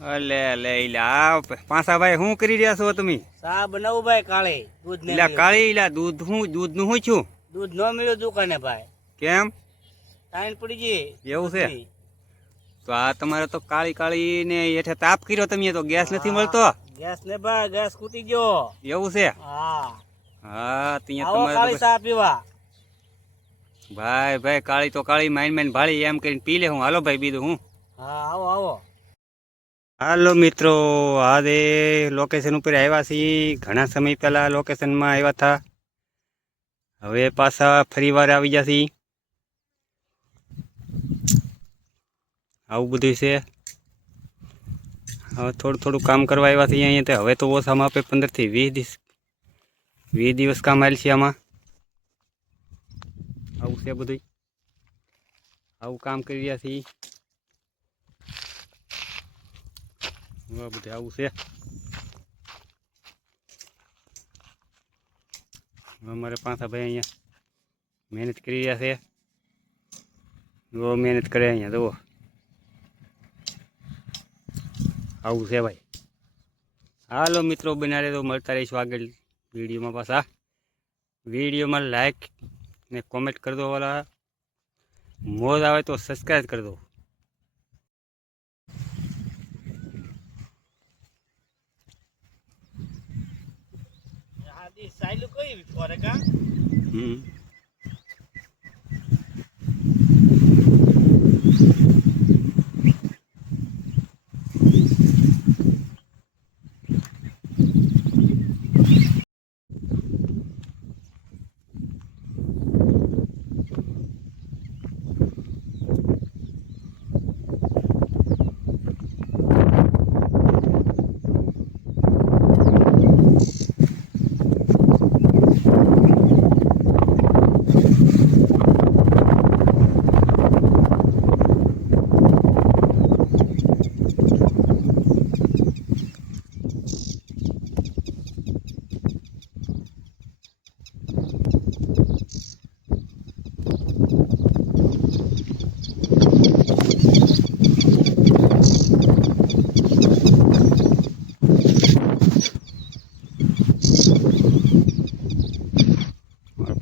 અલે લે ઈલા પાછા ભાઈ શું કરી રહ્યા છો તમે? ચા બનાવું ભાઈ કાળે દૂધ ને ઈલા કાળી ઈલા દૂધ નું શું છું? દૂધ ન મળ્યું દુકાને ભાઈ. કેમ ટાઈમ પડી ગઈ એવું છે? તો આ તમારે તો કાળી કાળી ને હેઠે તાપ કર્યો તમે તો ગેસ નથી મળતો? ગેસ ને ભાઈ ગેસ ખૂટી ગયો. એવું છે? હા હા ત્યાં આવો કાળી તમારે ચા પીવા. ભાઈ ભાઈ કાળી તો કાળી માઇન માઇન ભાળી એમ કરીને પી લે હું. હાલો ભાઈ બીજું હું. હા આવો આવો. હાલો મિત્રો, આજે લોકેશન ઉપર આવ્યા છીએ. ઘણા સમય પહેલા લોકેશનમાં આવ્યા હતા, હવે પાછા ફરી વાર આવી ગયા છીએ. આવું બધું છે. હવે થોડું થોડું કામ કરવા આવ્યા છીએ અહીંયા. તો હવે તો ઓછામાં આપે 15 થી 20 દિવસ કામ આવેલ છે આમાં. આવું છે બધું, આવું કામ કરી રહ્યા છીએ. બધું આવું છે. અમારે પાછા ભાઈ અહીંયા મહેનત કરી રહ્યા છે. જો મહેનત કરે અહીંયા જુઓ, આવું છે ભાઈ. હાલો મિત્રો, બનારે તો મળતા રહીશું આગળ વિડીયોમાં. પાછા વિડીયોમાં લાઈક ને કોમેન્ટ કરી દો. વાલા મોજ આવે તો સબસ્ક્રાઈબ કરી દો. સાયલું કઈ ફોરે કા?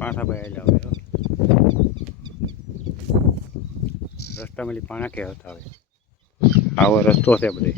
પાછા ભાઈ જાવ રસ્તામાં પાણા કહેતા હવે આવો રસ્તો છે બધે.